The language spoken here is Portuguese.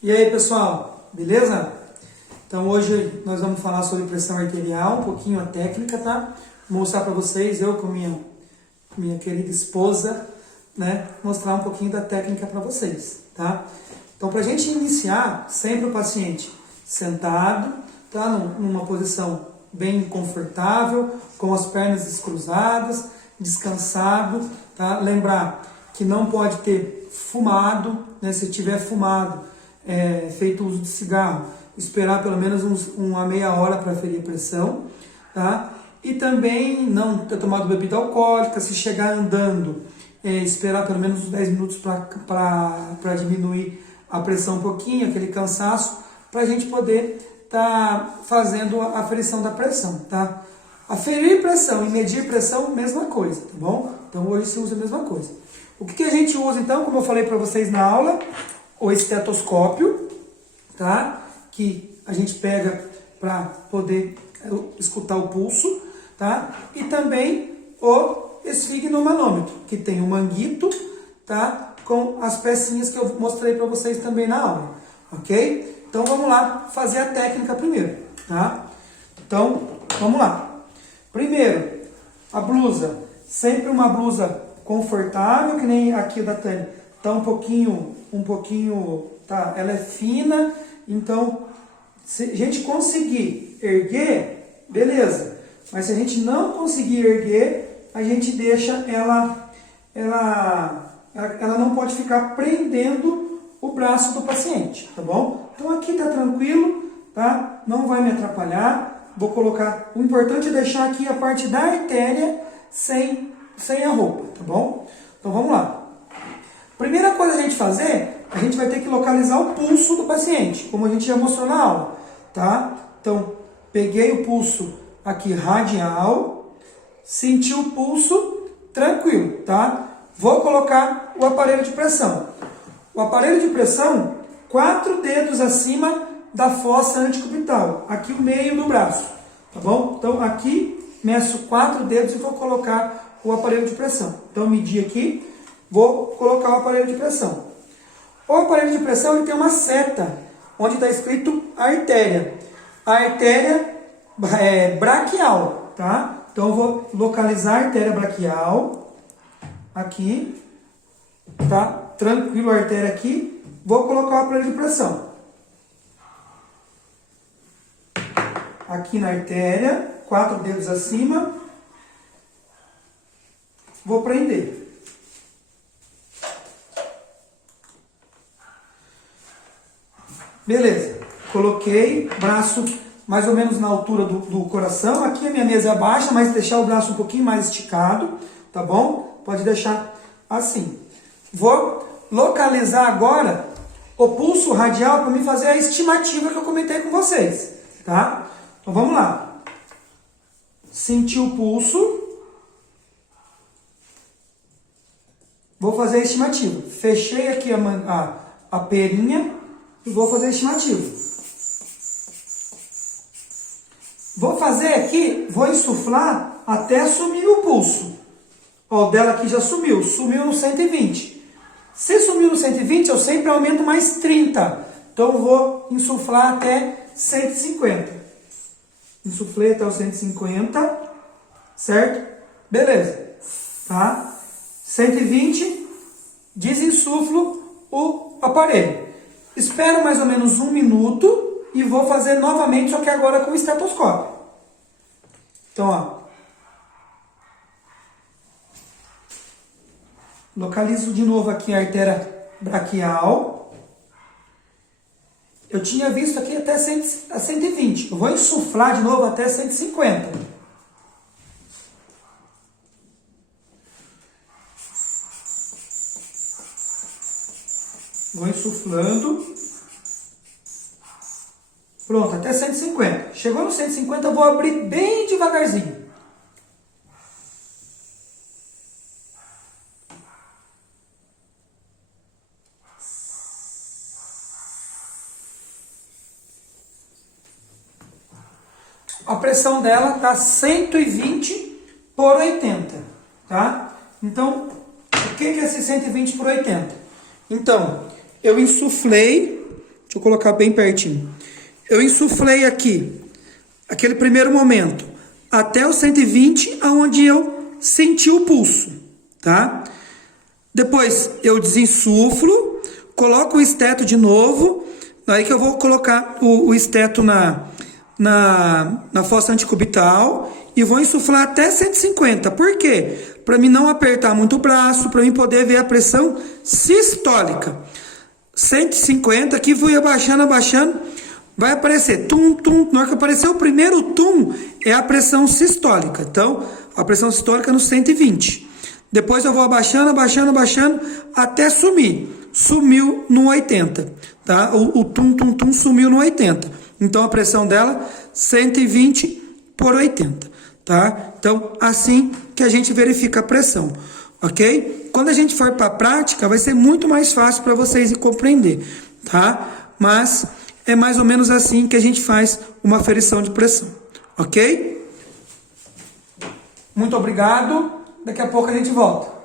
E aí, pessoal, beleza? Então hoje nós vamos falar sobre pressão arterial, um pouquinho a técnica, tá? Vou mostrar para vocês, eu com minha querida esposa, né? Mostrar um pouquinho da técnica para vocês, tá? Então, para a gente iniciar, sempre o paciente sentado, tá? Numa posição bem confortável, com as pernas descruzadas, descansado, tá? Lembrar que não pode ter fumado, né? Se tiver fumado, feito uso de cigarro, esperar pelo menos uma meia hora para aferir a pressão, tá? E também não ter tomado bebida alcoólica, se chegar andando, esperar pelo menos uns 10 minutos para diminuir a pressão um pouquinho, aquele cansaço, para a gente poder estar fazendo a aferição da pressão, tá? Aferir pressão e medir pressão, mesma coisa, tá bom? Então hoje se usa a mesma coisa. O que a gente usa então, como eu falei para vocês na aula, o estetoscópio, tá? Que a gente pega para poder escutar o pulso, tá? E também o esfigmomanômetro, que tem o manguito, tá? Com as pecinhas que eu mostrei para vocês também na aula, ok? Então vamos lá fazer a técnica primeiro, tá? Então vamos lá. Primeiro, a blusa, sempre uma blusa confortável, que nem aqui da Tânia, tá um pouquinho, tá? Ela é fina, então se a gente conseguir erguer, beleza. Mas se a gente não conseguir erguer, a gente deixa ela não pode ficar prendendo o braço do paciente, tá bom? Então aqui tá tranquilo, tá? Não vai me atrapalhar. Vou colocar, o importante é deixar aqui a parte da artéria sem a roupa, tá bom? Então vamos lá. Primeira coisa a gente fazer, a gente vai ter que localizar o pulso do paciente, como a gente já mostrou na aula, tá? Então, peguei o pulso aqui radial, senti o pulso tranquilo, tá? Vou colocar o aparelho de pressão. O aparelho de pressão, 4 dedos acima da fossa antecubital, aqui o meio do braço, tá bom? Então, aqui, meço 4 dedos e vou colocar o aparelho de pressão. Então, medi aqui. Vou colocar o aparelho de pressão. O aparelho de pressão ele tem uma seta, onde está escrito artéria. A artéria é braquial, tá? Então eu vou localizar a artéria braquial, aqui, tá? Tranquilo a artéria aqui. Vou colocar o aparelho de pressão. Aqui na artéria, 4 dedos acima. Vou prender. Beleza, coloquei braço mais ou menos na altura do coração. Aqui a minha mesa é baixa, mas deixar o braço um pouquinho mais esticado, tá bom? Pode deixar assim. Vou localizar agora o pulso radial para me fazer a estimativa que eu comentei com vocês, tá? Então vamos lá. Senti o pulso. Vou fazer a estimativa. Fechei aqui a perinha. E vou fazer a estimativa. Vou fazer aqui, vou insuflar até sumir o pulso. Ó, o dela aqui já sumiu no 120. Se sumiu no 120, eu sempre aumento mais 30. Então eu vou insuflar até 150. Insuflei até o 150, certo? Beleza, tá? 120, desinsuflo o aparelho. Espero mais ou menos 1 minuto e vou fazer novamente, só que agora com o estetoscópio. Então, ó. Localizo de novo aqui a artéria braquial. Eu tinha visto aqui até 120. Eu vou insuflar de novo até 150. Vou insuflando. Pronto, até 150. Chegou no 150, eu vou abrir bem devagarzinho. A pressão dela está 120 por 80, tá? Então, o que é esse 120 por 80? Então, eu insuflei Deixa eu colocar bem pertinho. Eu insuflei aqui, aquele primeiro momento, até o 120, aonde eu senti o pulso, tá? Depois eu desinsuflo, coloco o esteto de novo, aí que eu vou colocar o esteto na fossa anticubital e vou insuflar até 150. Por quê? Para mim não apertar muito o braço, para mim poder ver a pressão sistólica. 150, aqui fui abaixando, vai aparecer tum, tum. Na hora que aparecer o primeiro tum, é a pressão sistólica. Então, a pressão sistólica no 120. Depois eu vou abaixando, até sumir. Sumiu no 80, tá? O tum, tum, tum sumiu no 80. Então, a pressão dela, 120 por 80, tá? Então, assim que a gente verifica a pressão, ok? Quando a gente for para a prática, vai ser muito mais fácil para vocês compreender, tá? Mas é mais ou menos assim que a gente faz uma aferição de pressão, ok? Muito obrigado. Daqui a pouco a gente volta.